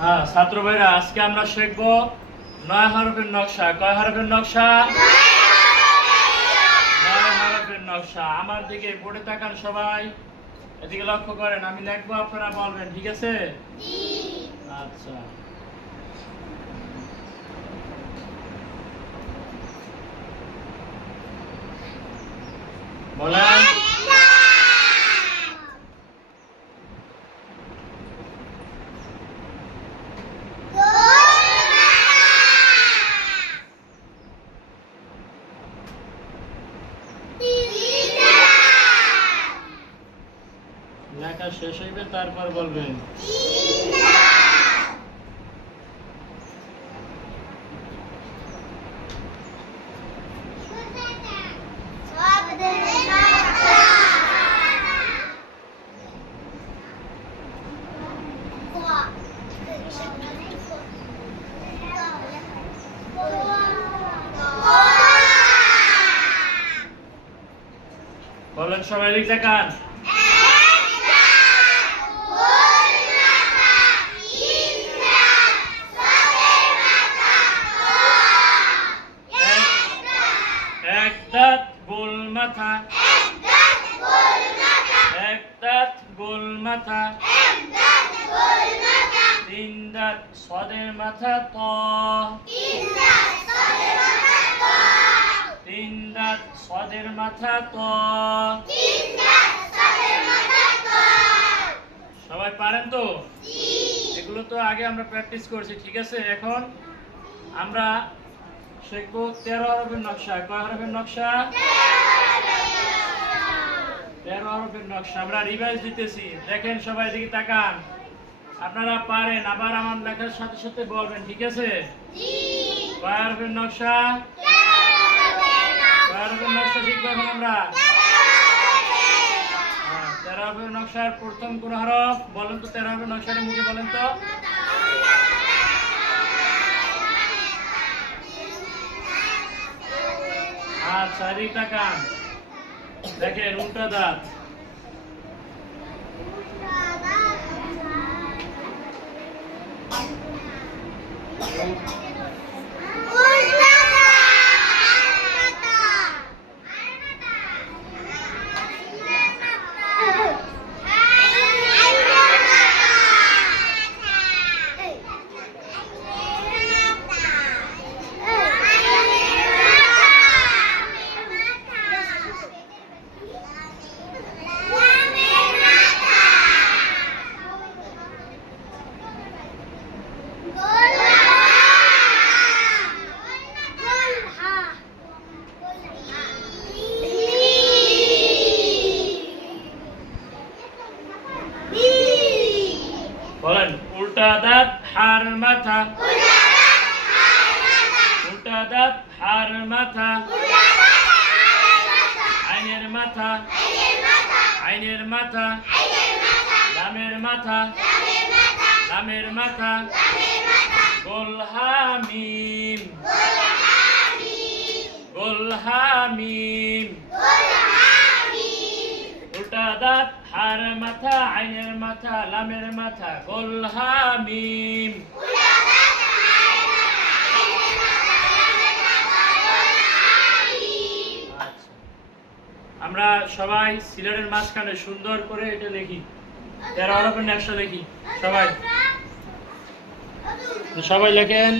হ্যাঁ ছাত্র ভাইরা, আজকে আমরা শিখব নয় হরফের নকশা। কয় হরফের নকশা? নয় হরফের নকশা। আমার দিকে পড়ে তাকান সবাই। এদিকে লক্ষ্য করেন, আমি লিখব, আপনারা বলবেন, ঠিক আছে? আচ্ছা। বলেন। লেখা শেষ হইবে তারপর বলবেন সবাই দিক দেখান মাথা এক দাঁত গোল মাথা তিন দাঁত সদের মাথা ত। তিন দাঁত সদের মাথা ত। সবাই পারেন তো? এগুলো তো আগে আমরা প্র্যাকটিস করছি, ঠিক আছে? এখন আমরা শিখব তেরো হরফের নকশা। কয় হরফের নকশা? হরফের নকশা আমরা রিভাইজ দিতেছি। দেখেন সবাই দিকে তাকান। আপনারা পারেন আবার আমার লেখার সাথে সাথে বলবেন ঠিক আছে? কয় হরফের নকশা? কয় হরফের নকশা শিখব এখন আমরা? হ্যাঁ, তেরো হরফের নকশার প্রথম কোন হরফ? বলেন তো তেরো হরফের নকশার মুখে বলেন তো। আচ্ছা তাকান। দেখেন উল্টা দাঁত। Thank বলেন উল্টা দাঁত হার মাথা। উল্টা দাঁত হার মাথা। আইনের মাথা। আইনের মাথা। লামের মাথা। লামের মাথা। গোল হামিম মাথা, আইনের মাথা, লামের মাথা গোল হামিম আচ্ছা। আমরা সবাই সিলেটের মাঝখানে সুন্দর করে এটা দেখি। তেরো হরফের একশো লিখি সবাই। সবাই লেখেন